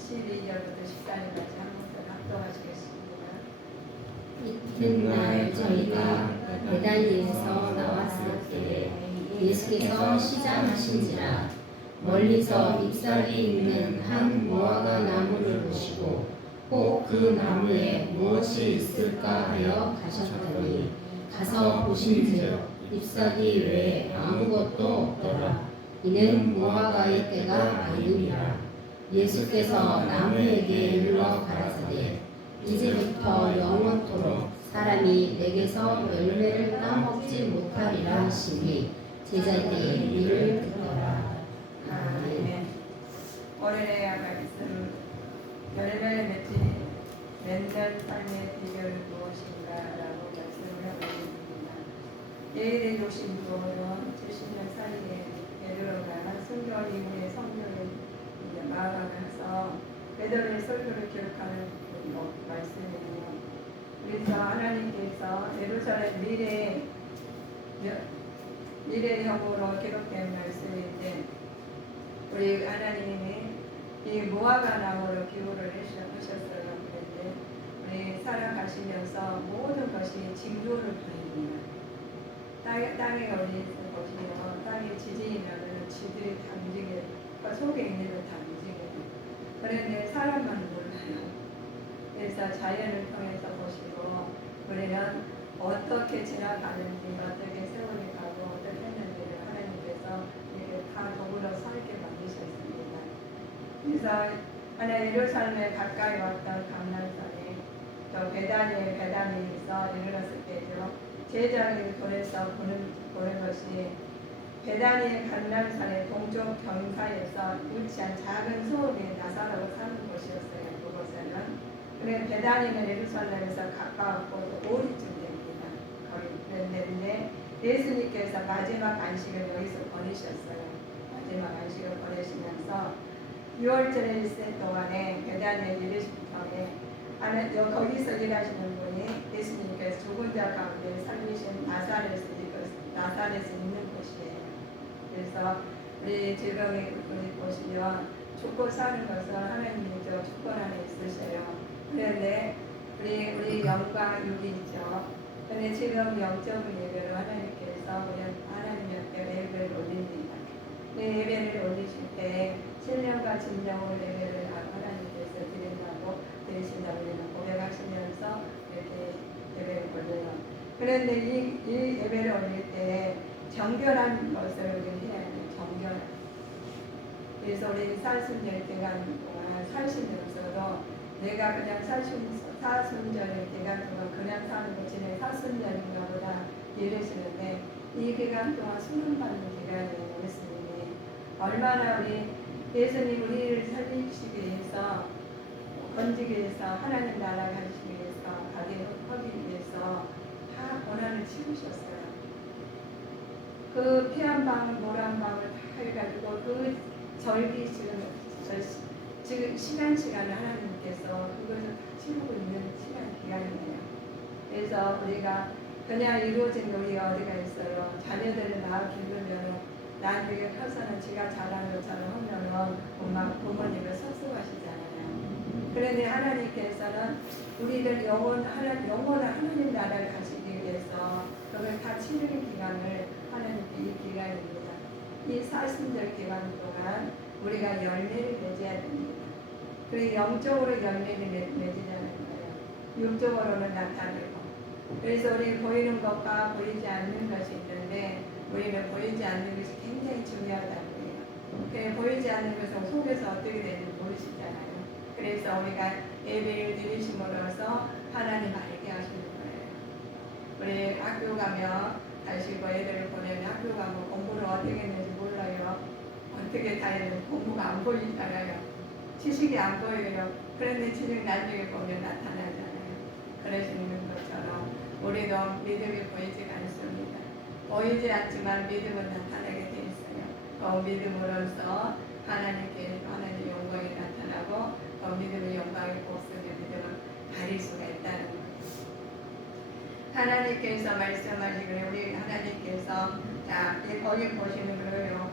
12절부터 14절까지 한번 합독하시겠습니다. 이튿날 저희가 베다니에서 나왔을 때에 예수께서 시장하신지라 멀리서 잎사귀 있는 한 무화과 나무를 보시고 혹 그 나무에 무엇이 있을까 하여 가셨더니 가서 보신즉 잎사귀 외에 아무것도 없더라. 이는 무화과의 때가 아니니라. 예수께서 나무에게 일러 가라사대 이제부터 영원토록 사람이 내게서 열매를 따먹지 못하리라 하시니 제자들이 이를 듣더라. 아멘. 올해의 말씀 열매를 맺는 삶의 비결은 무엇인가라고 말씀을 하고 있습니다. 내일의 욕심으로 70년 사이에 베드로가 순교 이후에 성경을 마감해서 베드로의 설교를 기록하는 말씀이에요. 그래서 하나님께서 예루살렘 미래형으로 기록된 말씀인데 우리 하나님이 이 무화과 나무로 비유를 하셨어요. 그런데 우리 살아가시면서 모든 것이 징조를 보입니다. 땅에 어디서 보시면 땅에 지진이 나면 지들이 다 움직여요. 속에 있는 걸 다 움직여요. 그런데 사람만 몰라요. 그래서 자연을 통해서 보시고 우리는 어떻게 지나가는지 어떻게 세월이 가고 어떻게 했는지를 하나님께서 이렇게 다 더불어 살게 만드셨습니다. 그래서 하나 예루살렘에 가까이 왔던 감람산에 또 베다니에서 이르렀을 때죠. 제자를 보내서 보는 것이 베다니의 감람산의 동쪽 경사에서 위치한 작은 소읍인 나사로가 사는 곳이었어요. 그곳에는. 그래 베다니는 예루살렘에서 가까웠고 오리쯤 됩니다. 거기 그랬는데 예수님께서 마지막 안식을 여기서 보내셨어요. 마지막 안식을 보내시면서 6월절에 있을 동안에 베다니에 이르실 경에 거기서 일하시는 분이 예수님께서 죽은 자 가운데 살리신 나사렛에 있는 곳이에요. 그래서 우리 지금 보시면 죽고 사는 것은 하나님이 저 주권 안에 있으셔요. 그런데 우리 영과 육이 있죠. 근데 지금 영적인 예배로 하나님께서 우리 하나님 옆에 예배를 올립니다. 예배를 올리실 때 신령과 진정으로 예배를 하나님께서 드리신다고 우리는 고백하시면서 이렇게 예배를 올려요. 그런데 이 예배를 올릴 때 정결한 것을 우리는 해야 돼요. 정결. 그래서 우리 사순절 기간 동안 살시면서도 내가 그냥 사순절 기간 동안 그냥 사는 거 지내 사순절인가 보다 이러시는데 이 기간 동안 수능받는 기간이에요. 예수님이 얼마나 예수님 우리를 살리시기 위해서 건지기 위해서 하나님 나라 가시기 위해서 가게 하기 위해서 다 고난을 치르셨어요. 그 피 한 방울 물 한 방울 다 해가지고 그 절기 지금 시간을 하나님께서 그것을 다 치르고 있는 시간 기간이에요. 그래서 우리가 그냥 이루어진 우리가 어디가 있어요. 자녀들을 낳아 기르면 나중에 커서는 지가 잘하는 것처럼 하면은 부모님을 섭섭하시잖아요. 그런데 하나님께서는 우리를 영원한 하나님 나라를 가시기 위해서 그걸 다 치르는 기간을 하나님께 이 기간입니다. 이 사순절 기간 동안 우리가 열매를 맺어야 됩니다. 그리고 영적으로 열매를 맺으자는 거예요. 육적으로는 나타내고. 그래서 우리 보이는 것과 보이지 않는 것이 있는데 우리는 보이지 않는 것이 굉장히 중요하다고 해요. 보이지 않는 것은 속에서 어떻게 되는지 모르시잖아요. 그래서 우리가 예배를 드리심으로써 하나님 알게 하시는 거예요. 우리 학교 가면 가시고 애들을 보내면 학교 가면 공부를 어떻게 했는지 몰라요. 어떻게 다 했는지 공부가 안 보이잖아요. 지식이 안 보여요. 그런데 지식 나중에 보면 나타나잖아요. 그러시는 것처럼 우리도 믿음이 보이지가 않습니다. 보이지 않지만 믿음은 나타나게 돼 있어요. 그 믿음으로써 하나님께 하나님의 영광이 나타나고 그 믿음의 영광이 복수의 믿음을 가릴 수가 있다는 거예요. 하나님께서 말씀하시기를 우리 하나님께서 자 거기 보시는 거예요.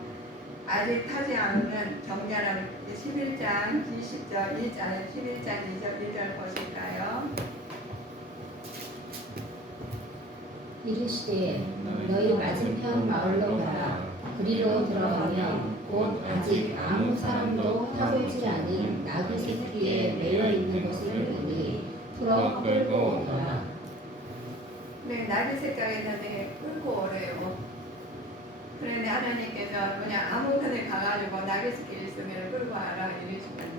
아직 타지 않은 정결함 11장 20절 2절 11장 2절 1절 보실까요? 이르시되 너희 맞은편 마을로 가라. 그리로 들어가면 곧 아직 아무 사람도 타보지 않은 나귀 새끼에 매여 있는 것을 보니 풀어 끌고 오더라. 네, 나귀 색깔에 있는데 끌고 오래요. 그런데 하나님께서 그냥 아무 편에 가가지고 나귀 새끼 있으면 끌고 와라 이러시면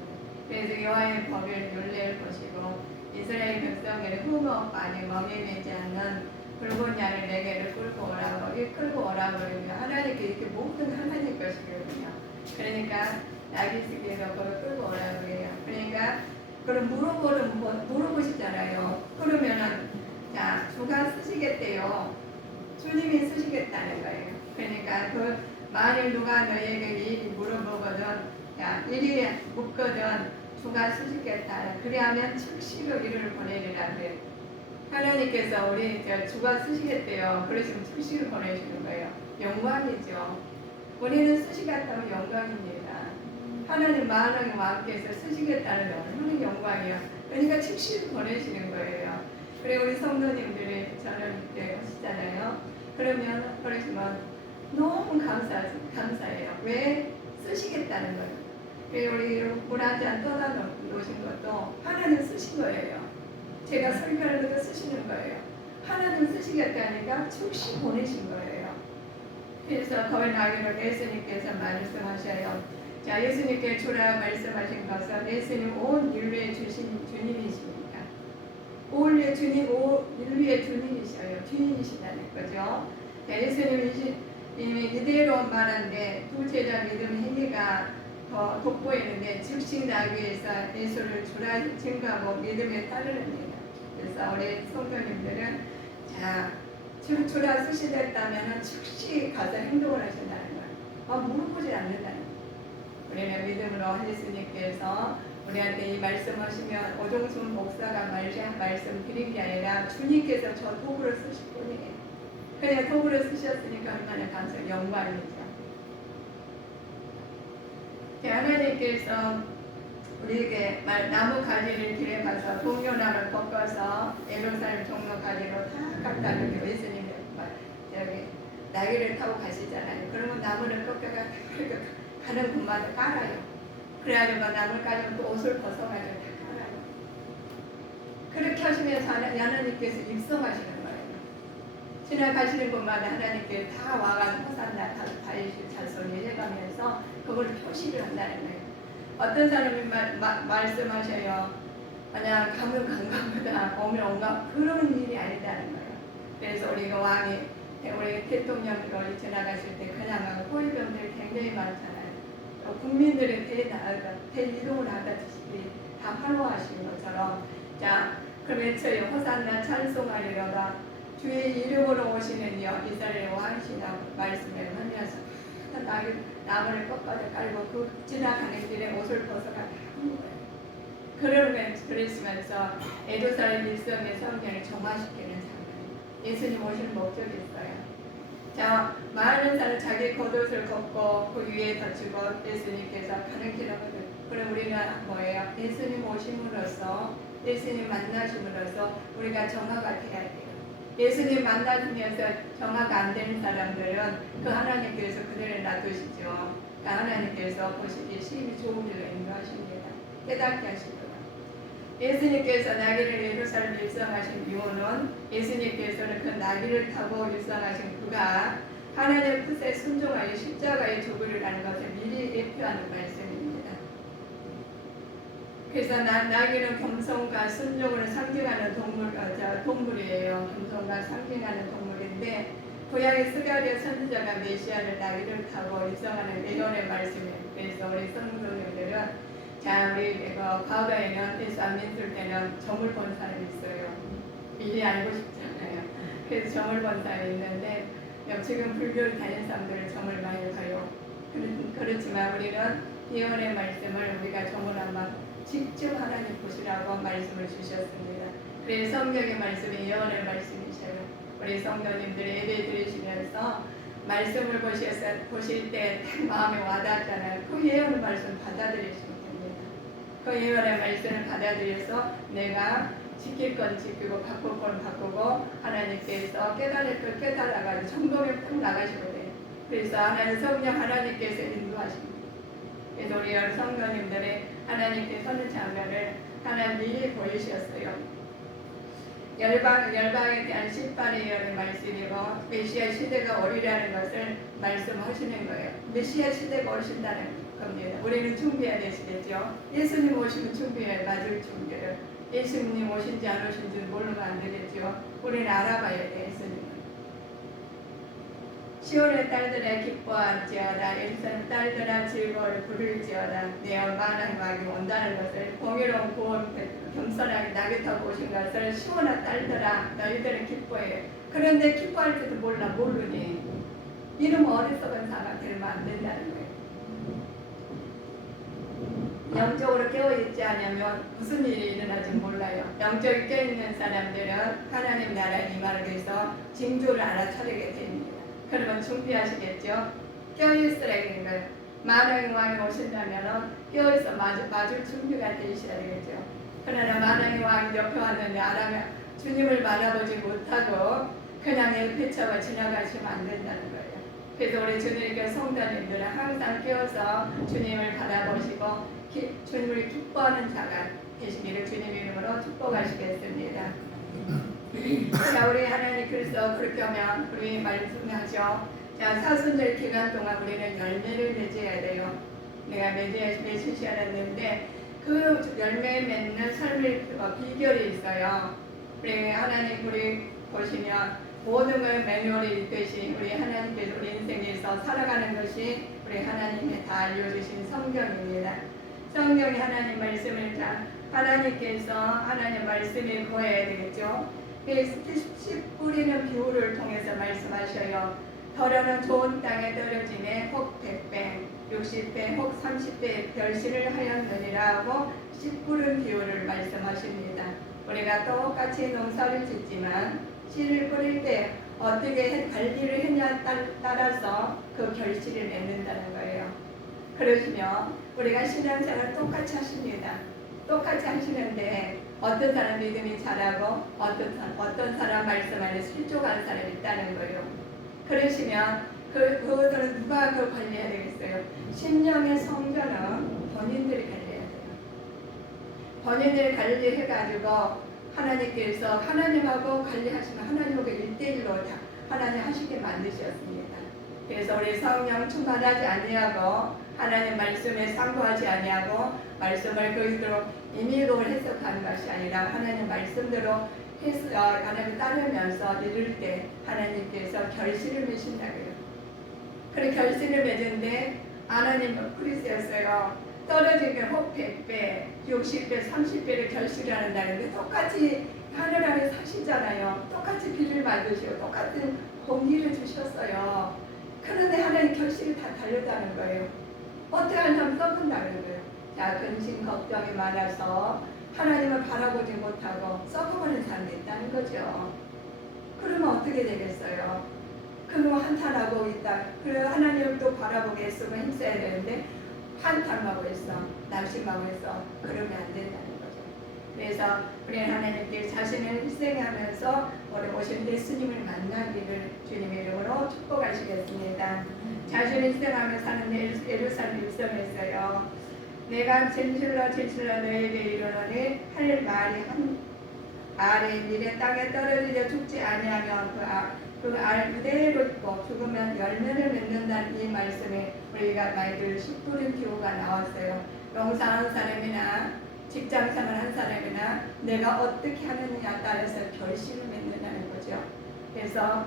그래서 여호와의 법을 율례를 보시고 이스라엘 백성에게 흠없 아니 멍에매지 않는 붉은 양을 내게를 끌고 오라고 이 끌고 오라고 그러면 하나님께 이렇게 모든 하나님 것이거든요. 그러니까 나귀 새끼가 그걸 끌고 오라고 그래요. 그러니까 그럼 물어보시잖아요. 그러면은 자 주가 쓰시겠대요. 주님이 쓰시겠다는 거예요. 그러니까 그 만일 누가 너희에게 이 물어보거든, 야 이리 묻거든 주가 쓰시겠다. 그리하면 즉시로 이를 보내리라 그래. 하나님께서 우리 주가 쓰시겠대요. 그러시면 즉시로 보내시는 거예요. 영광이죠. 우리는 쓰시겠다면 영광입니다. 하나님 만왕의 왕께서 쓰시겠다는 게 얼마나 영광이야. 그러니까 즉시로 보내시는 거예요. 그리고 우리 성도님들이 저는 이렇게 하시잖아요. 그러시면 너무 감사해요. 왜? 쓰시겠다는 거예요. 그리고 우리 물 한 잔 떠다 놓으신 것도 하나님 쓰신 거예요. 제가 설교하는 것도 쓰시는 거예요. 하나님 쓰시겠다니까 즉시 보내신 거예요. 그래서 거기 나기로 예수님께서 말씀하셔요. 자, 예수님께 주라 말씀하신 것은 예수님 온 인류의 주신 주님이십니다. 온 인류의 주님이셔요. 주님이시다는 거죠. 자, 예수님이 이미 이대로 말한데 두 제자 믿음 행위가 더 돋보이는데 즉시 나귀에서 예수를 주라 증거하고 믿음에 따르는 일. 그래서 우리 성도님들은 자 주라 쓰시겠다면 즉시 가서 행동을 하신다는 거예요. 물어보지 않는다는 거예요. 우리는 믿음으로 예수님께서 우리한테 이 말씀하시면 오종순 목사가 말씀 드린 게 아니라 주님께서 저 도구를 쓰실 뿐이에요. 그냥 도구를 쓰셨으니까 얼마나 감사해요. 영광이죠. 하나님께서 우리에게 나무 가지를 길에 가서 동료나를 꺾어서 예루살렘 종로가지로 다 갖다 이렇게 예수님이 여기 나귀를 타고 가시잖아요. 그러면 나무를 꺾어가 가는 곳마다 깔아요. 그래가지고 나무를 깔면 또 옷을 벗어가지고 다 깔아요. 그렇게 하시면서 하나님께서 입성하시는 거예요. 지나가시는 곳마다 하나님께 다 와가지고 호산나 다윗의 자손 예배하면서 그걸 표시를 한다는 거예요. 어떤 사람이 말씀하셔요. 그냥 가면 간가보다 오면 온가 그런 일이 아니다는 거예요. 그래서 우리가 왕이 우리 대통령이 지나가실 때 그냥 호위병들이 굉장히 많잖아요. 국민들이 대이동을 하다시피 다 환호하시는 것처럼 자 그럼 외쳐요. 호산나 찬송하리로다 주의 이름으로 오시는 이스라엘 왕이시라고 말씀을 하면서 나무를 꺾어서 깔고 그 지나가는 길에 옷을 벗어가 하는 거예요. 그러시면서 예루살렘 일성의 성전을 정화시키는 장면. 예수님 오시는 목적이 있어요. 자, 많은 사람 자기 겉옷을 걷고 그 위에 덧주고 예수님께서 가는 길이거든. 그럼 우리는 뭐예요? 예수님 오심으로써 예수님 만나심으로써 우리가 정화가 돼야 돼요. 예수님 만나시면서 정화가 안 되는 사람들은 그 하나님께서 그들을 놔두시죠. 그 하나님께서 보시기에 심히 좋은 일로 인도하십니다. 깨닫게 하시더라. 예수님께서 나귀를 예루살렘 일성하신 이유는 예수님께서는 그 나귀를 타고 일성하신 그가 하나님의 뜻에 순종하여 십자가에 죽으리라는 것을 미리 예표하는 말씀입니다. 그래서 나귀는 겸손과 순종을 상징하는 동물이에요. 겸손과 상징하는 동물인데 구약의 스가랴 선지자가 메시아를 나귀를 타고 입성하는 예언의 말씀이에요. 그래서 우리 성도님들은 자 우리 과거에는 예수 안 믿을 때는 점을 본 사람이 있어요. 미리 알고 싶잖아요. 그래서 점을 본 사람이 있는데 지금 불교를 다니는 사람들은 점을 많이 봐요. 그렇지만 우리는 예언의 말씀을 우리가 점을 한번 직접 하나님 보시라고 말씀을 주셨습니다. 그래서 성경의 말씀이 예언의 말씀이셔요. 우리 성도님들이 예배 드리시면서 말씀을 보실 때 딱 마음에 와닿잖아요. 그 예언의 말씀 받아들이시면 됩니다. 그 예언의 말씀을 받아들여서 내가 지킬 건 지키고 바꿀 건 바꾸고 하나님께서 깨달을 걸 깨달아가지고 정동에 딱 나가시면 돼요. 그래서 하나님 성령 하나님께서 인도하십니다. 그래서 우리 성도님들의 하나님께 서는 장면을 하나님 미리 보이셨어요. 열방에 대한 심판의 예언의 말씀이고 메시아 시대가 오리라는 것을 말씀하시는 거예요. 메시아 시대가 오신다는 겁니다. 우리는 준비해야 되시겠죠. 예수님 오시면 준비해야 맞을 준비예요. 예수님 오신지 안 오신지 모르면 안 되겠죠. 우리는 알아봐야 돼. 예수님은. 시온의 딸들아 기뻐할지어다. 예루살렘 딸들아 즐거워를 부를지어다. 내 만왕의 왕이 온다는 것을 공의로운 구원 겸손하게 낙이 타고 오신 것을 시온의 딸들아 너희들은 기뻐해. 그런데 기뻐할지도 몰라. 모르니 이름 어리석은 사람 되면 안 된다는 거예요. 영적으로 깨어있지 않으면 무슨 일이 일어날지 몰라요. 영적이 깨어있는 사람들은 하나님 나라에 임하기 위해서 징조를 알아차리게 됩니다. 그러면 준비하시겠죠? 깨어있으라는 거예요. 만왕의 왕이 오신다면 깨어있어 맞을 준비가 되셔야 되겠죠. 그러나 만왕의 왕이 옆에 왔는데 아라면 주님을 바라보지 못하고 그냥 엘피처가 지나가시면 안 된다는 거예요. 그래서 우리 주님께 성도님들은 항상 깨어서 주님을 바라보시고 주님을 기뻐하는 자가 되시기를 주님의 이름으로 축복하시겠습니다. 자, 우리 하나님 그래서 그렇게 하면 우리 말씀하죠. 자, 사순절 기간 동안 우리는 열매를 맺어야 돼요. 내가 맺으셔야 했는데 그 열매 맺는 삶의 비결이 있어요. 우리 하나님 우리 보시면 모든 걸 매뉴얼이 있듯이 우리 하나님께서 우리 인생에서 살아가는 것이 우리 하나님이 다 알려주신 성경입니다. 성경이 하나님 말씀을 다 하나님께서 하나님 말씀에 구해야 되겠죠. 씨 뿌리는 비유를 통해서 말씀하셔요. 더러는 좋은 땅에 떨어지네 혹 100배, 60배, 혹 30배 결실을 하였느니라 하고 씨 뿌린 비유를 말씀하십니다. 우리가 똑같이 농사를 짓지만 씨를 뿌릴 때 어떻게 관리를 했냐에 따라서 그 결실을 맺는다는 거예요. 그러시면 우리가 신앙생활을 똑같이 하십니다. 똑같이 하시는데 어떤 사람 믿음이 잘하고 어떤 사람 말씀 안에 실족한 사람이 있다는 거예요. 그러시면 그것들은 누가 그걸 관리해야 되겠어요? 심령의 성전은 본인들이 관리해야 돼요. 본인들이 관리해가지고 하나님께서 하나님하고 관리하시면 하나님하고 1대1로 다 하나님 하시게 만드셨습니다. 그래서 우리 성령 충만하지 아니하고 하나님 말씀에 상고하지 아니하고 말씀을 그대로 임의로 해석하는 것이 아니라 하나님 말씀대로 하나님 따르면서 이룰 때 하나님께서 결실을 맺으신다고요. 그래 결실을 맺은데 하나님은 그리스였어요. 떨어지게 혹 100배, 60배, 30배를 결실을 한다는데 똑같이 하늘 안에 사시잖아요. 똑같이 비를 만드시고 똑같은 공기를 주셨어요. 그런데 하나님 결실이 다 다르다는 거예요. 어떻게 하면 썩은다는 거예요. 자, 근심 걱정이 많아서 하나님을 바라보지 못하고 썩어버린 사람이 있다는 거죠. 그러면 어떻게 되겠어요? 그러면 한탄하고 있다. 그리고 하나님을 또 바라보겠으면 힘써야 되는데 한탄하고 있어. 낙심하고 있어. 그러면 안 된다는 거죠. 그래서 우리 하나님께 자신을 희생하면서 우리 오신 예수님을 만나기를 주님의 이름으로 축복하시겠습니다. 자신을 희생하며 사는 예루살렘 일성했어요. 내가 진실로 너에게 이르노니 할 말이 한 알의 미래 땅에 떨어지려 죽지 아니하면 그 알 그대로 있고 죽으면 열매를 맺는다는 이 말씀에 우리가 말들 10분의 기호가 나왔어요. 농사하는 사람이나 직장생활 한 사람이나 내가 어떻게 하느냐에 따라서 결실을 맺는다는 거죠. 그래서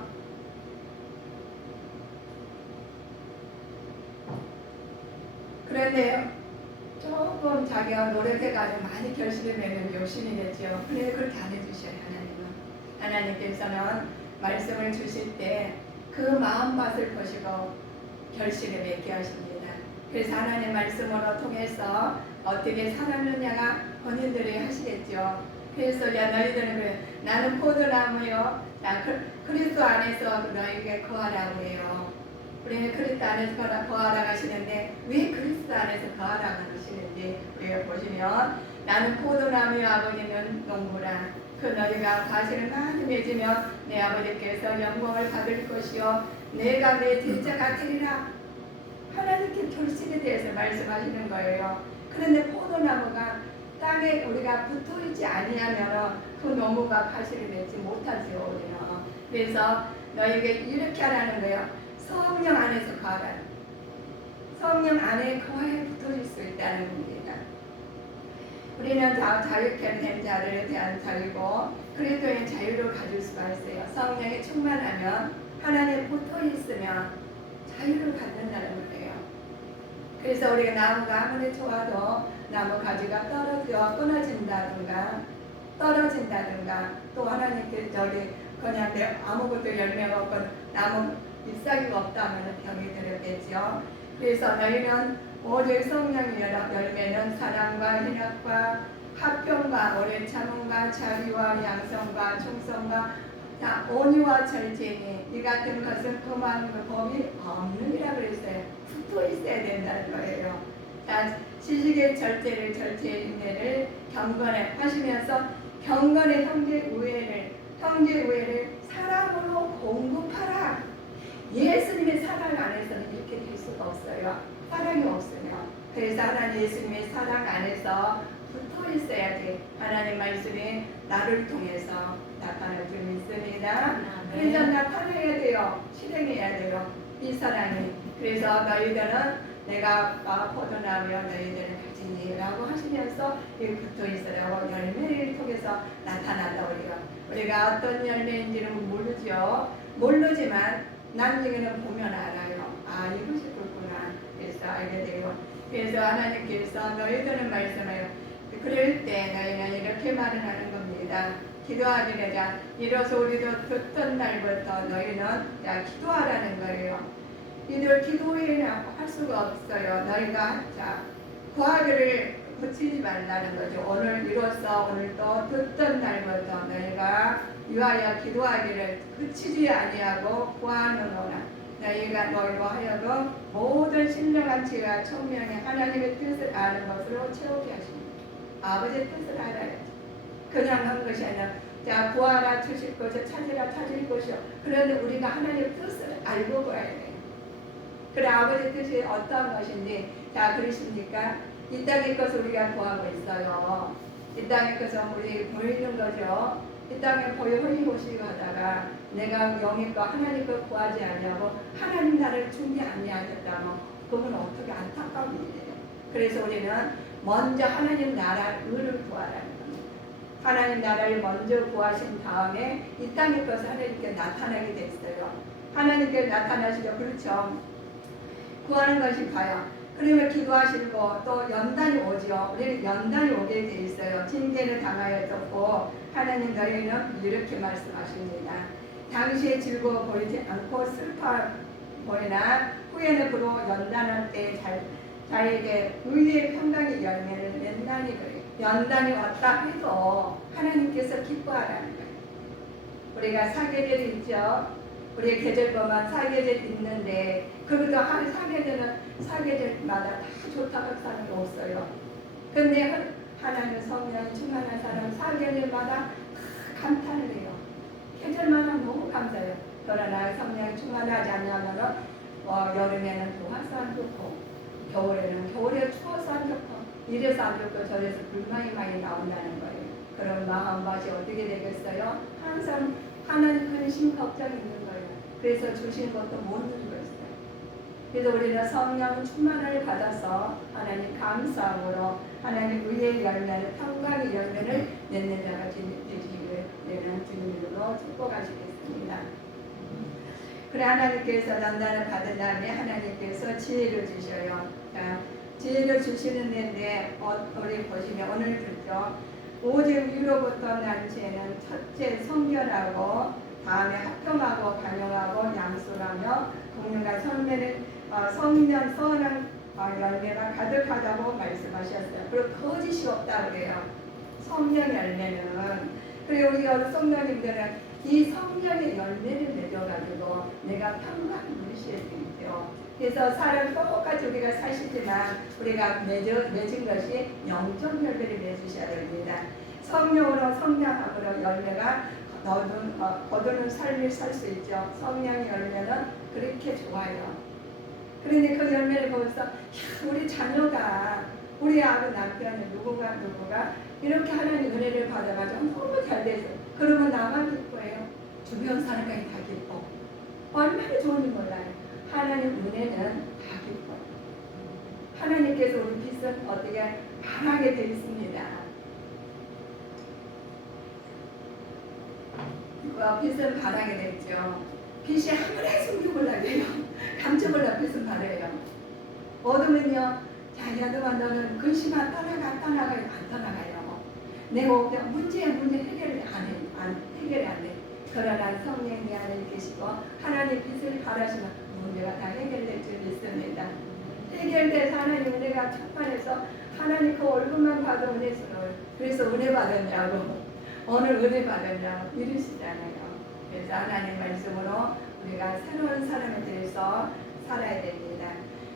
그런데 조금 자기가 노력해가지고 많이 결실을 맺는 욕심이겠죠. 그런데 그렇게 안 해주셔요. 하나님은. 하나님께서는 말씀을 주실 때 그 마음맛을 보시고 결실을 맺게 하십니다. 그래서 하나님 말씀으로 통해서 어떻게 살았느냐가 본인들이 하시겠죠. 그래서 야 너희들은 그래. 나는 포도나무요. 자, 그리스도 안에서 너희에게 거하라고 해요. 우리는 그리스도 안에서 거하라 하시는데 왜 그리스도 안에서 거하라 하시는지 우리가 보시면 나는 포도나무의 아버지는 농부라. 그 너희가 과실을 많이 맺으며 내 아버지께서 영광을 받을 것이요 내가 내 제자가 되리라. 하나님께 결실에 대해서 말씀하시는 거예요. 그런데 포도나무가 땅에 우리가 붙어있지 아니하면 그 나무가 과실을 맺지 못하지요. 우리는. 그래서 너희에게 이렇게 하라는 거예요. 성령 안에서 거하라. 성령 안에 거하에 붙어질 수 있다는 겁니다. 우리는 자유케 된 자들에 대한 자유고 그리스도의 자유를 가질 수가 있어요. 성령이 충만하면 하나님에 붙어 있으면 자유를 갖는다는 거예요. 그래서 우리가 나무가 아무리 좋아도 나무 가지가 끊어진다든가 또 하나님께 그냥 아무것도 열매가 없고 나무 잎사귀가 없다면 병이 들었겠죠. 그래서 너희는 오직 성령의 열매는 사랑과 희락과 화평과 오래 참음과 자비와 양성과 충성과 온유와 절제니 이 같은 것은 그만 법이 없느니라 그랬어요. 붙어 있어야 된다는 거예요. 지식의 절제를 인내를 경건에 하시면서 경건의 형제 우애를 사랑으로 공급하라. 예수님의 사랑 안에서는 이렇게 될 수가 없어요. 사랑이 없으면. 그래서 하나님 예수님의 사랑 안에서 붙어 있어야지 하나님 말씀이 나를 통해서 나타날 줄 믿습니다. 그래서 나타내야 돼요. 실행해야 돼요. 이 사랑이. 그래서 너희들은 내가 포도나무여 너희들은 가지니라고 하시면서 여기 붙어 있으라고 열매를 통해서 나타난다. 우리가 어떤 열매인지는 모르지만 나중에는 보면 알아요. 아, 이것이 그렇구나. 그래서 알게 돼요. 그래서 하나님께서 너희들은 말씀해요. 그럴 때 너희는 이렇게 말을 하는 겁니다. 기도하기 전에 이로써 우리도 듣던 날부터 너희는 기도하라는 거예요. 이들 기도회는 할 수가 없어요. 너희가 구하기를 붙이지 말라는 거죠. 오늘도 듣던 날부터 너희가 위하여 기도하기를 그치지 아니하고 구하는구나. 너희가 너희로 하여금 모든 신령한 지혜와 총명의 하나님의 뜻을 아는 것으로 채우게 하십니다. 아버지의 뜻을 알아야지. 그냥 한 것이 아니라 구하라 주실 것이요 찾으라 찾을 것이요. 그런데 우리가 하나님의 뜻을 알고 구해야 돼요. 그래 아버지의 뜻이 어떠한 것인지 그러십니까? 이 땅의 것을 우리가 구하고 있어요. 이 땅의 것은 우리 보이는 거죠. 이 땅에 보여 허리고시고 하다가 내가 영의 거 하나님 거 구하지 아니하고 하나님 나라를 준비 아니하겠다면 그건 어떻게 안타까운 일이에요. 그래서 우리는 먼저 하나님 나라 의를 구하라는 겁니다. 하나님 나라를 먼저 구하신 다음에 이 땅의 것을 하나님께 나타나게 됐어요. 하나님께 나타나시죠. 그렇죠. 구하는 것이 봐요. 그러면 기도하시고 또 연단이 오죠. 우리는 연단이 오게 돼 있어요. 징계를 당하였고 하나님 너희는 이렇게 말씀하십니다. 당시에 즐거워 보이지 않고 슬퍼 보이나 후에는 그로 연단할 때 자에게 의의 평강의 열매를 낸다니 그래요. 연단이 왔다 해도 하나님께서 기뻐하라는 거예요. 우리가 사계절이 있죠. 우리의 계절보면 사계절 있는데 그래도 한 사계절마다 다 좋다고 하는 사람이 없어요. 근데 하나님 성령이 충만한 사람은 사계절마다 감탄을 해요. 계절마다 너무 감사해요. 그러나 성령이 충만하지 않으면 여름에는 더워서 안 좋고 겨울에는 겨울에 추워서 안 좋고 이래서 안 좋고 저래서 불만이 많이 나온다는 거예요. 그런 마음밭이 어떻게 되겠어요? 항상 하나님 근심 걱정이 있는 거예요. 그래서 주신 것도 못 누리고 있어요. 그래서 우리는 성령 충만을 받아서 하나님 감사함으로 하나님 의의 열매를 평강의 열매를 맺는 자가 되시기를 내는 주님으로 축복하시겠습니다. 그래 하나님께서 난단을 받은 다음에 하나님께서 지혜를 주셔요. 지혜를 주시는 데인데 우리 보시면 오늘 듣죠. 오직 위로부터 난 지혜는 첫째 성결하고 다음에 합평하고 간용하고 양술하며 공유가 성년 선한 열매가 가득하다고 말씀하셨어요. 그리고 거짓이 없다 그래요. 성령 열매는. 그리고 우리 성도님들은 이 성령의 열매를 맺어가지고 내가 평강 누리실 수 있죠. 그래서 사람 똑같이 우리가 사시지만 우리가 맺은 것이 영적 열매를 맺으셔야 됩니다. 성령으로 성장함으로 열매가 거두는 삶을 살 수 있죠. 성령의 열매는 그렇게 좋아요. 그런데 그 열매를 보면서 우리 자녀가 우리 아버지 남편이 누구가 이렇게 하나님 은혜를 받아가지고 너무 잘 돼서 그러면 나만 기뻐해요. 주변 사람까지 다 기뻐. 얼마나 좋은지 몰라요. 하나님 은혜는 다 기뻐. 하나님께서 우리 빛은 어떻게 바라게 되어 있습니다. 빛은 바라게 되어 있죠. 빛이 아무리 숨겨보려고 해요. 감춰보려고 빛은 바래요. 어둠은요, 자기야도만 너는 근심만 떠나가요. 안 떠나가요. 내가 문제 해결이 안 돼. 그러나 성령이 안에 계시고 하나님 빛을 바라시면 문제가 다 해결될 줄 믿습니다. 해결돼서 하나님 은혜가 충만해서 하나님 그 얼굴만 봐도 은혜스러워요. 그래서 은혜 받았냐고 오늘 은혜 받았냐고 이러시잖아요. 그래서 하나님 말씀으로 우리가 새로운 사람에 대해서 살아야 됩니다.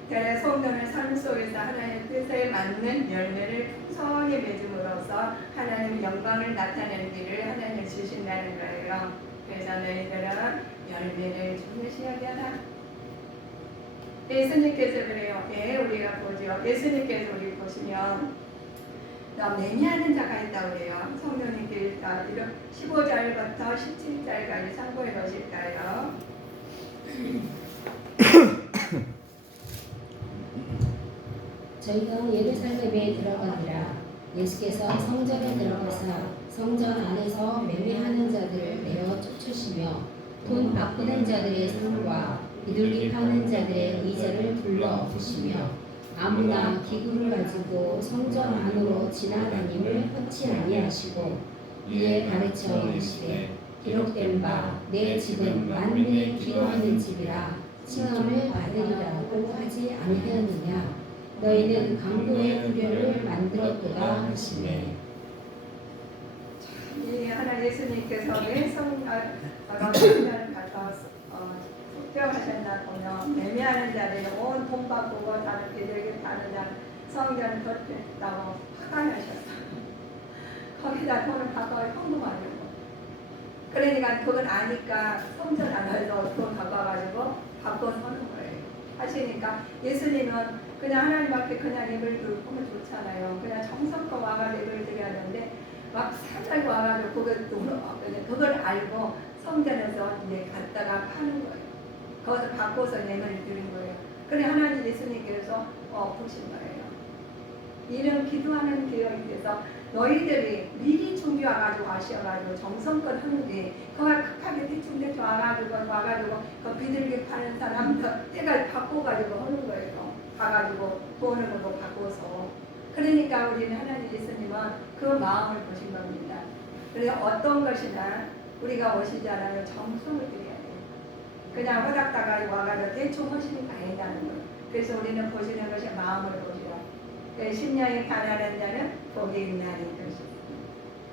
그래서 성도는 삶 속에서 하나님의 뜻에 맞는 열매를 풍성히 맺음으로써 하나님의 영광을 나타내는 길을 하나님 주신다는 거예요. 그래서 너희들은 열매를 주무셔야 되나? 예수님께서 그래요. 예, 우리가 보죠. 예수님께서 우리 보시면 매매하는 자가 있다고 그래요. 성령님께 15절부터 17절까지 참고해 보실까요? 저희가 예루살렘에 들어가니라. 예수께서 성전에 들어가사 성전 안에서 매매하는 자들을 내어 쫓으시며 돈 바꾸는 자들의 상과 비둘기 파는 자들의 의자를 불러 엎으시며 아무나 기구를 가지고 성전 안으로 지나다님을 허치 아니하시고 이에 가르쳐 이르시되 기록된 바 내 집은 만민의 기도하는 집이라 칭함을 받으리라고 하지 아니하였느냐. 너희는 강도의 우려를 만들었도다 하시매. 하나 예수님께서 왜 성전을 가서 속죄하셨나 보면 매매하는 자들이 온 돈 바꾸고 다른 비둘기 파는 자 성전을 덮였다고 화가하셨어요. 거기다 돈을 바꿔 헌금하려고. 그러니까 그건 아니까 성전 안에서 돈 바꿔가지고 바꿔서 하는 거예요. 하시니까 예수님은 그냥 하나님 앞에 그냥 예배를 드리고 하면 좋잖아요. 그냥 정성껏 와가지고 예배를 드려야 하는데 막 살짝 와가지고 그걸 알고 성전에서 이제 갔다가 파는 거예요. 거기서 바꿔서 예배를 드린 거예요. 그래 하나님 예수님께서 보신 거예요. 이런 기도하는 계획에서 너희들이 미리 준비 와가지고 아셔가지고 정성껏 하는데 그걸 급하게 대충 와가지고 그 비둘기 파는 사람들 해가 바꿔가지고 하는 거예요. 가가지고 돈을 바꿔서. 그러니까 우리는 하나님 예수님은 그 마음을 보신 겁니다. 그래서 어떤 것이나 우리가 오시잖아요. 정성을 드려야 돼요. 그냥 허닥다가 와가지고 대충 하시는 게 아니다는 거예요. 그래서 우리는 보시는 것이 마음을 보시라. 심령이 가난한 자는 복이 있나니 것입니다.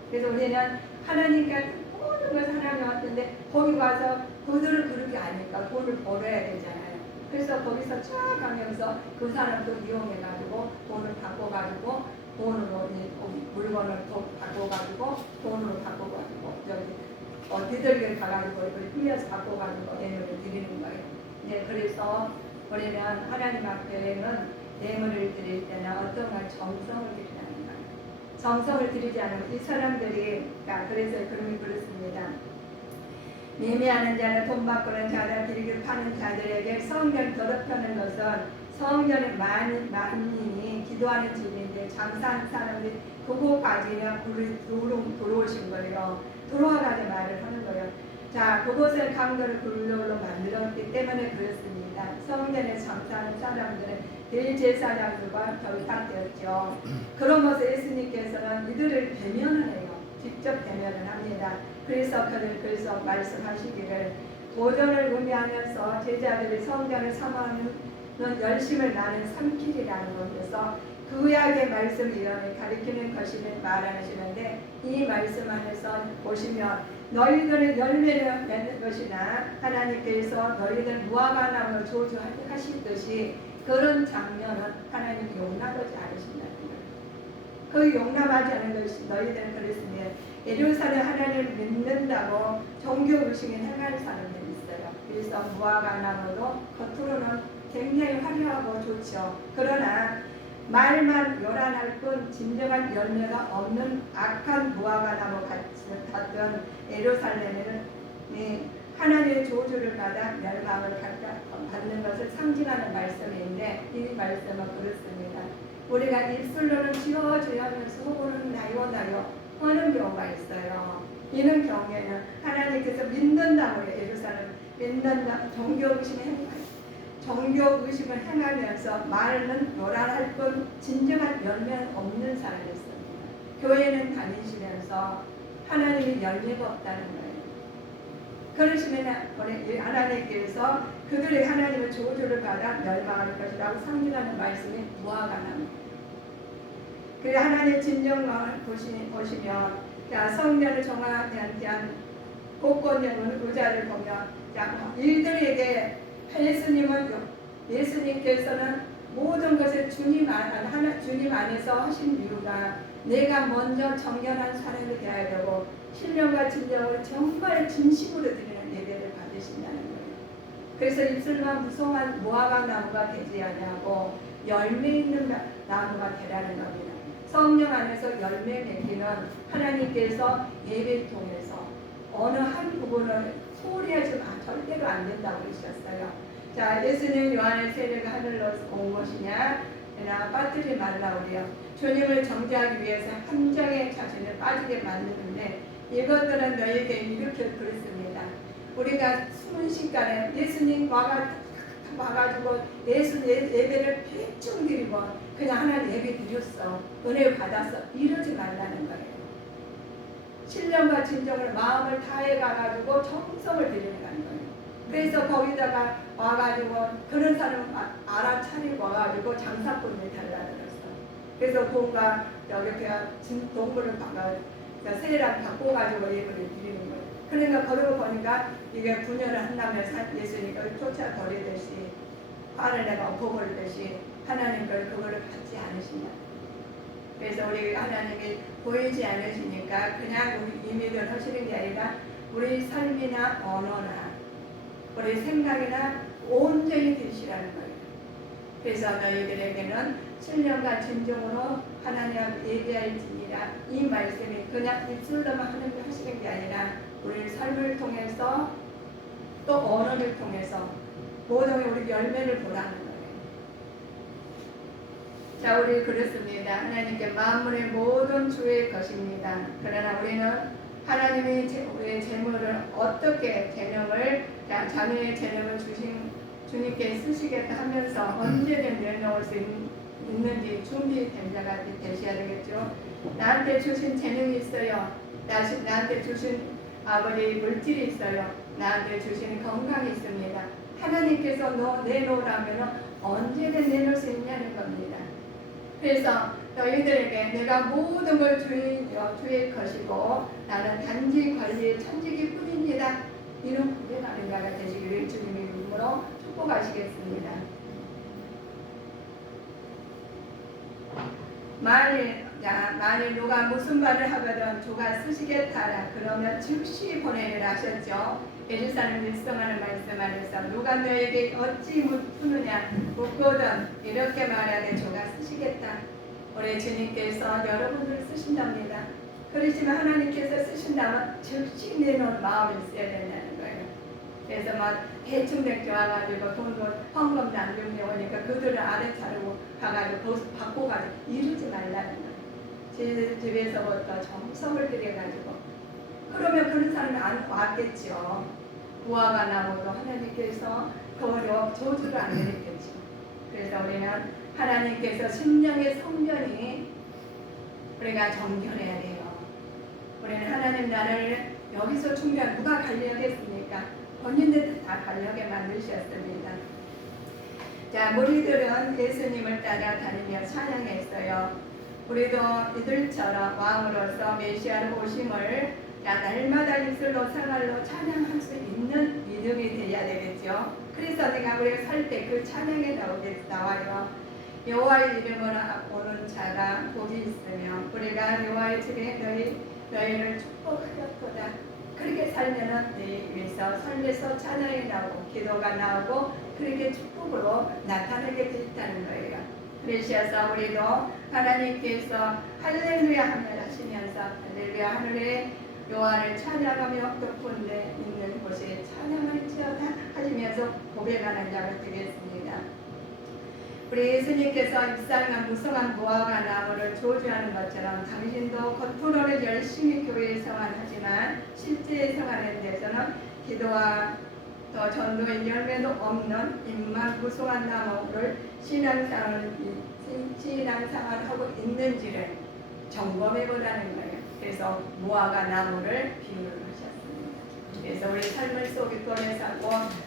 그래서 우리는 하나님과 모든 것을 하나님 왔는데 거기 가서 그들을 그렇게 아니까 돈을 벌어야 되잖아요. 그래서 거기서 쫙 가면서 그 사람도 이용해가지고 돈을 바꿔가지고 돈으로 물건을 바꿔가지고 돈으로 바꿔가지고 여기 비둘기를 가가지고 흘려서 바꿔가지고 예물을 드리는 거예요. 이제 그래서 우리는 하나님 앞에는 예물을 드릴 때는 어떤 걸 정성을 드리라는 거예요. 정성을 드리지 않으면 이 사람들이 그래서 그름이 그렇습니다. 매매하는 자는 돈 바꾸는 자들 비둘기를 파는 자들에게 성전 더럽혀는 것은 성전에 만민이 기도하는 집인데 장사하는 사람들이 그곳까지는 들어오신 거예요. 들어와가지고 말을 하는 거예요. 자, 그곳을 강도를 굴로로 만들었기 때문에 그렇습니다. 성전에 장사하는 사람들은 대제사장들과 결탁되었죠. 그러면서 예수님께서는 이들을 대면을 해요. 직접 대면을 합니다. 그래서 말씀하시기를 도전을 의미하면서 제자들이 성전을 삼아하는 열심을 나는 삼킬이라는 것에서 구약의 말씀 이론을 가리키는 것임을 말하시는데 이 말씀 안에서 보시면 너희들의 열매를 맺는 것이나 하나님께서 너희들 무화과 나무를 저주하시듯이 그런 장면은 하나님이 용납하지 않으신다는 거예요. 그 용납하지 않은 것이 너희들은 그랬으면 예루살렘 하나님을 믿는다고 종교 의식에 행할 사람들이 있어요. 그래서 무화과 나무도 겉으로는 굉장히 화려하고 좋죠. 그러나 말만 요란할 뿐 진정한 열매가 없는 악한 무화과 나무 같던 예루살렘에는 하나님의 저주를 받아 멸망을 받는 것을 상징하는 말씀인데, 이 말씀은 그렇습니다. 우리가 입술로는 지어줘야 하면서 속으로는 나요 하는 경우가 있어요. 이런 경우에는 하나님께서 믿는다고 해요. 예루살렘 믿는다, 종교 의식을 행하면서 말은 요란할 뿐 진정한 열매는 없는 사람이었습니다. 교회는 다니시면서 하나님의 열매가 없다는 거예요. 그러시면 하나님께서 그들의 하나님의 저주를 받아 멸망할 것이라고 상징하는 말씀이 무화과 나무. 그래 하나님의 진정을 보시면 성전을 정화한 곳곳에 의자를 보면 이들에게 예수님께서는 모든 것을 주님 안에서 하신 이유가 내가 먼저 정결한 사람이 되어야 되고 신령과 진정을 정말 진심으로 드리는 예배를 받으신다는 거예요. 그래서 입술만 무성한 무화과 나무가 되지 아니하고 열매 있는 나무가 되라는 겁니다. 성령 안에서 열매 맺기는 하나님께서 예배를 통해서 어느 한 부분을 소홀히 하지 절대로 안 된다고 그러셨어요. 자, 예수님 요한의 세례가 하늘로 온 것이냐 빠뜨리지 말라 그래요. 주님을 정죄하기 위해서 한 장의 자신을 빠지게 만드는데 이것들은 너에게 이렇게 그렇습니다. 우리가 순식간에 예수님 와가지고 예배를 대충 드리고 그냥 하나님 예배 드렸어, 은혜를 받았어, 이러지 말라는 거예요. 신령과 진정을 마음을 다해 가가지고 정성을 드리는 거예요. 그래서 거기다가 와가지고 그런 사람 알아차리고 와가지고 장사꾼을 달라 그랬어. 그래서 돈과 여기 동물을 세례를 바꿔가지고 예배를 드리는 거예요. 그러니까 그러고 보니까 이게 분열을 한다면 예수님이 쫓아버리듯이 화를 내가 엎어버리듯이 하나님 그거를 받지 않으신다. 그래서 우리 하나님이 보이지 않으시니까 그냥 우리 임의를 하시는 게 아니라 우리 삶이나 언어나 우리 생각이나 온전히 되시라는 거예요. 그래서 너희들에게는 신령과 진정으로 하나님 예배할지니라. 이 말씀이 그냥 입술로만 하시는 게 아니라 우리 삶을 통해서 또 언어를 통해서 모든 우리 열매를 보라는 거예요. 자, 우리 그렇습니다. 하나님께 만물의 모든 주의 것입니다. 그러나 우리는 하나님의 우리의 재물을 어떻게 자녀의 재능을 주신 주님께 쓰시겠다 하면서 언제든 내놓을 수 있는지 준비된 자가 되셔야 되겠죠. 나한테 주신 재능이 있어요. 나한테 주신 아버지 물질이 있어요. 나한테 주신 건강이 있습니다. 하나님께서 내놓으라면 언제든 내놓을 수 있냐는 겁니다. 그래서 너희들에게 내가 모든 걸 주의 것이고 나는 단지 관리의 천직이 뿐입니다. 이런 고백하는 자가 되시기를 주님의 이름으로 축복하시겠습니다. 만일 누가 무슨 말을 하거든 주가 쓰시겠다라 그러면 즉시 보내리라 하셨죠. 예루살렘 일성하는 말씀 안에서 누가 너에게 어찌 묻거든 이렇게 말하되 주가 쓰시겠다. 우리 주님께서 여러분들을 쓰신답니다. 그렇지만 하나님께서 쓰신다면 즉시 내놓은 마음이 있어야 된다는 거예요. 그래서 막 대충 와가지고 돈도 헌금도 안 주려니까 그들을 아래 자르고 가가지고 거기서 바꿔가지고 이러지 말라는 거예요. 제 집에서부터 정성을 들여가지고 그러면 그런 사람이 안 왔겠죠. 무화과 나무도 하나님께서 그걸 저주를 안 내렸겠죠. 그래서 우리는 하나님께서 심령의 성전이 우리가 정결해야 돼요. 우리는 하나님 나라를 여기서 충분히 누가 관리하겠습니까? 본인들 다 관리하게 만드셨습니다. 자, 무리들은 예수님을 따라다니며 찬양했어요. 우리도 이들처럼 왕으로서 메시아로 오심을 날마다 입술로 생활로 찬양할 수 있는 믿음이 되어야 되겠죠. 그래서 내가 우리가 살 때 그 찬양에 나와요. 여호와의 이름으로 오는 자가 복이 있으며 우리가 여호와의 집에 너희를 축복하였도다. 그렇게 살면은 네 위해서 삶에서 찬양이 나오고 기도가 나오고 그렇게 축복으로 나타나게 돼 있다는 거예요. 그러셔서 우리도 하나님께서 할렐루야 하며 하시면서 할렐루야 하늘에 여호와를 찬양하며 높은 데 있는 곳에 찬양할지어다 하시면서 고백하는 자가 되겠습니다. 우리 예수님께서 입상한 무성한 무화과 나무를 저주하는 것처럼 당신도 겉으로는 열심히 교회에 생활하지만 실제 생활에 대해서는 기도와 또 전도의 열매도 없는 입만 무성한 나무를 신앙생활을 하고 있는지를 점검해보라는 거예요. 그래서 무화과 나무를 비유를 하셨습니다. 그래서 우리 삶을 속에 통해서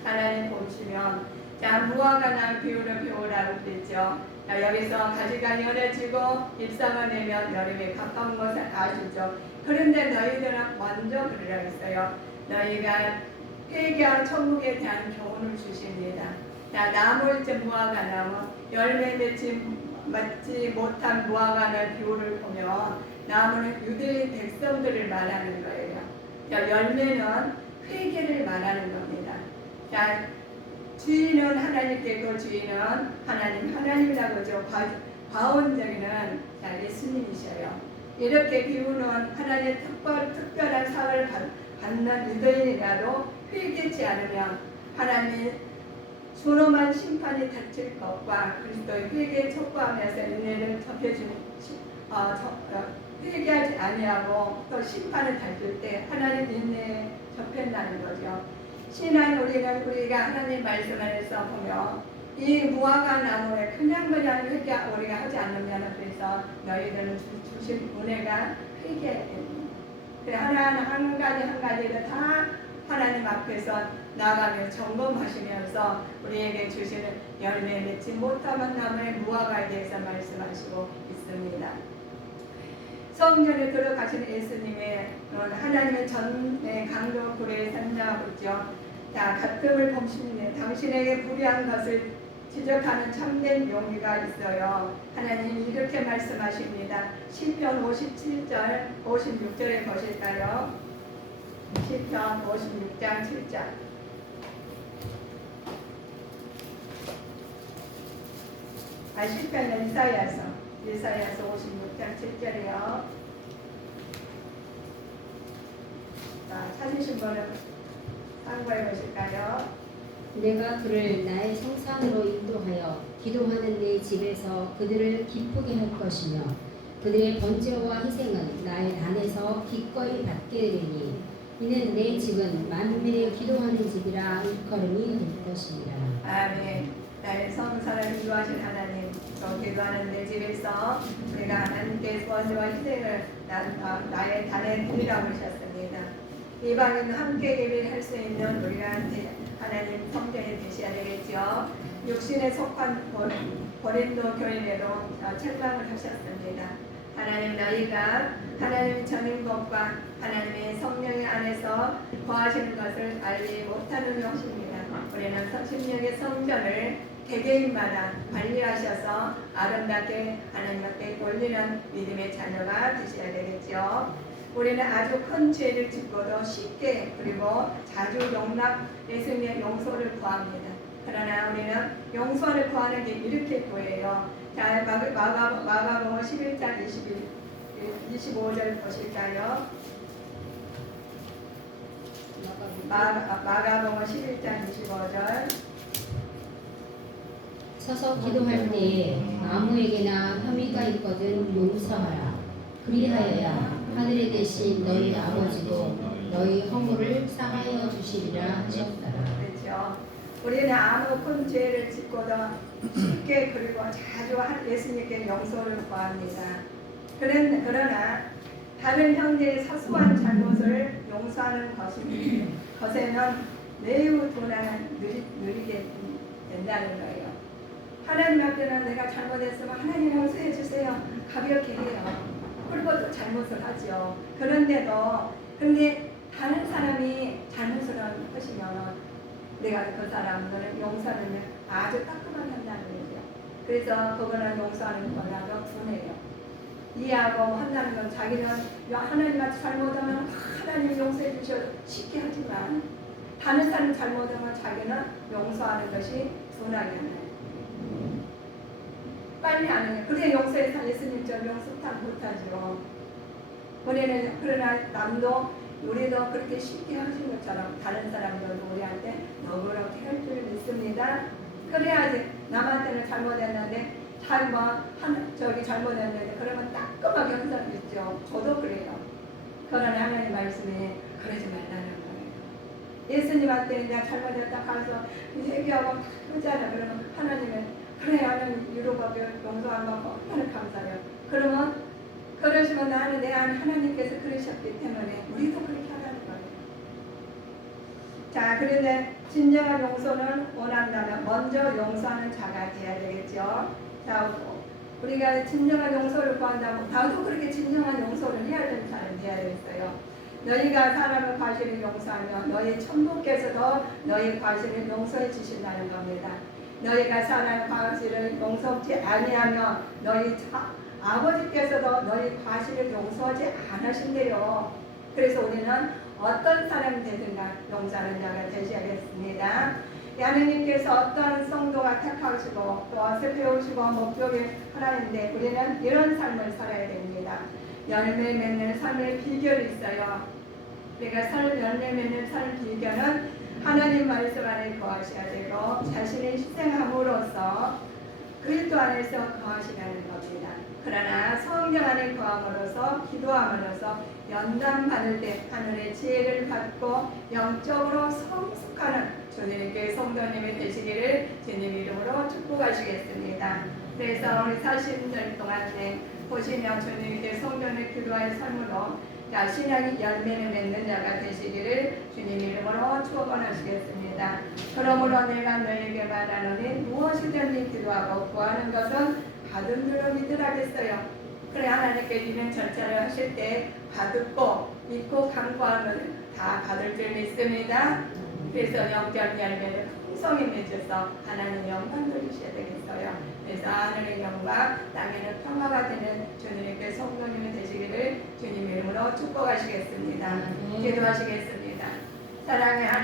하나님 보시면 자, 무화과 나무 비유를 배우라고 그랬죠. 자, 여기서 가지가 연해지고 잎사가 내면 여름에 가까운 것을 아시죠. 그런데 너희들은 먼저 그러라 했어요. 너희가 회개한 천국에 대한 교훈을 주십니다. 자, 나무일지 무화과 나무, 열매 맺지 못한 무화과의 비유를 보면 나무는 유대인 백성들을 말하는 거예요. 자, 열매는 회개를 말하는 겁니다. 자, 주인은 하나님께 그 주인은 하나님이라고 하죠. 과원적인은 예수님이셔요. 이렇게 비우는 하나님의 특별한 상을 받는 유대인이라도 회개치 않으면 하나님이 순엄한 심판이 닥칠 것과 그리스도의 회개에 촉구하면서 은혜를 접해주는 회개하지 아니하고 또 심판을 닥칠 때 하나님 인내에 접힌다는 거죠. 신앙 우리가 하나님 말씀 안에서 보면 이 무화과 나무에 그냥 회개 우리가 하지 않으면 그래서 너희들은 주신 은혜가 회개해야 됩니다. 그래 한 가지를 다 하나님 앞에서 나가며 점검하시면서 우리에게 주시는 열매 맺지 못한 나무의 무화과에 대해서 말씀하시고 있습니다. 성전에 들어가신 예수님의 하나님의 전의 강도 불에 산다고 있죠. 자, 가끔을 범심네 당신에게 불의한 것을 지적하는 참된 용기가 있어요. 하나님이 이렇게 말씀하십니다. 시편 57절 56절에 보실까요? 시편 56장 7절. 시편은 이사야서 56장 7절이요. 자, 찾으신 분은 참고해 보실까요? 내가 그를 나의 성산으로 인도하여 기도하는 내 집에서 그들을 기쁘게 할 것이며 그들의 번제와 희생은 나의 단에서 기꺼이 받게 되니 이는 내 집은 만민의 기도하는 집이라 일컬음이 될 것이니라. 아멘. 나의 성산을 인도하신 하나님, 또 기도하는 내 집에서 내가 하나님께 번제와 희생을 나의 단에 드리라고 하셨습니다. 이방인 함께 예배할 수 있는 우리가 하나님 성전에 계셔야 되겠죠. 육신에 속한 고린도 교인에도 책망을 하셨습니다. 하나님 너희가 하나님의 전인법과 하나님의 성령의 안에서 거하시는 것을 알지 못하는 것입니다. 우리는 성신령의 성전을 개개인마다 관리하셔서 아름답게 하나님 앞에 올리는 믿음의 자녀가 되셔야 되겠죠. 우리는 아주 큰 죄를 짓고도 쉽게 그리고 자주 예수님의 용서를 구합니다. 그러나 우리는 용서를 구하는 게 이렇게 보여요. 자, 마가복음 11장 25절 보실까요? 마가복음 11장 25절. 서서 기도할 때에 아무에게나 혐의가 있거든 용서하라. 그리하여야 하늘에 계신 너희 아버지도 너희 허물을 사하여 주시리라 하셨더라. 그렇죠. 우리는 아무 큰 죄를 짓고도 쉽게 그리고 자주 예수님께 용서를 구합니다. 그러나 다른 형제의 사소한 잘못을 용서하는 것에는 매우 도난을 느리게 된다는 거예요. 하나님 앞에는 내가 잘못했으면 하나님 용서해 주세요. 가볍게 해요. 그리고 또 잘못을 하죠. 그런데도 근데 다른 사람이 잘못을 하시면 내가 그 사람들은 용서는 아주 따끔하게 한다는 거죠. 그래서 그거는 용서하는 거라도 분해요. 이해하고 한다는 건 자기는 하나님한테 잘못하면 하나님이 용서해 주셔 쉽게 하지만 다른 사람 잘못하면 자기는 용서하는 것이 분하게 하나요. 빨리 안 해요. 그래 용서해서 예수님 저 용서 못하죠. 우리는 그러나 남도 우리도 그렇게 쉽게 하신 것처럼 다른 사람들도 우리한테 너그럽게 할 줄 믿습니다. 그래야지 남한테는 잘못했는데 저기 잘못했는데 그러면 따끔하게 항상있죠. 저도 그래요. 그러나 하나님 말씀에 그러지 말라는 거예요. 예수님한테 내가 잘못했다 가서 얘기하고 하잖아. 그러면 하나님은 그래 하나님 유로밖에 용서한 거 얼마나 감사해요. 그러면 그러시면 나는 내 안에 하나님께서 그러셨기 때문에 우리도 그렇게 하라는 거예요. 자, 그런데 진정한 용서는 원한다면 먼저 용서하는 자가 돼야 되겠죠. 자, 우리가 진정한 용서를 구한다면 나도 그렇게 진정한 용서를 해야 되는 사람이 돼야 되겠어요. 너희가 사람의 과실을 용서하면 너희 천부께서도 너희 과실을 용서해 주신다는 겁니다. 너희가 사람의 과실을 용서하지 아니하면 너희 아버지께서도 너희 과실을 용서하지 않으신대요. 그래서 우리는 어떤 사람이 되든가 용서하는 자가 되셔야겠습니다. 하나님께서 어떤 성도가 택하시고 또 어디서 배우시고 목적이 하나인데 우리는 이런 삶을 살아야 됩니다. 열매 맺는 삶의 비결이 있어요. 그러니까 열매 맺는 삶 비결은 하나님 말씀 안에 거하셔야 되고 자신을 희생함으로써 그리스도 안에서 거하시라는 겁니다. 그러나 성령 안에 거함으로써 기도함으로써 연단 받을 때 하늘의 지혜를 받고 영적으로 성숙하는 주님께 성도님이 되시기를 주님 이름으로 축복하시겠습니다. 그래서 우리 40년 동안에 보시면 주님께 성도님의 기도의 삶으로 신앙이 열매를 맺는 자가 되시기를 주님 이름으로 축원하시겠습니다. 그러므로 내가 너에게 말하노니 무엇이든지 기도하고 구하는 것은 받은 줄로 믿으라겠어요. 그래 하나님께 이런 절차를 하실 때 받고 믿고 간구하면 다 받을 줄 믿습니다. 그래서 영적 열매를 풍성히 맺어서 하나님 영광 돌리셔야 되겠어요. 그래서 하늘의 영광 땅에는 평화가 되는 주님께 성도님이 되시기를 주님 이름으로 축복하시겠습니다. 기도하시겠습니다. 사랑의 하나님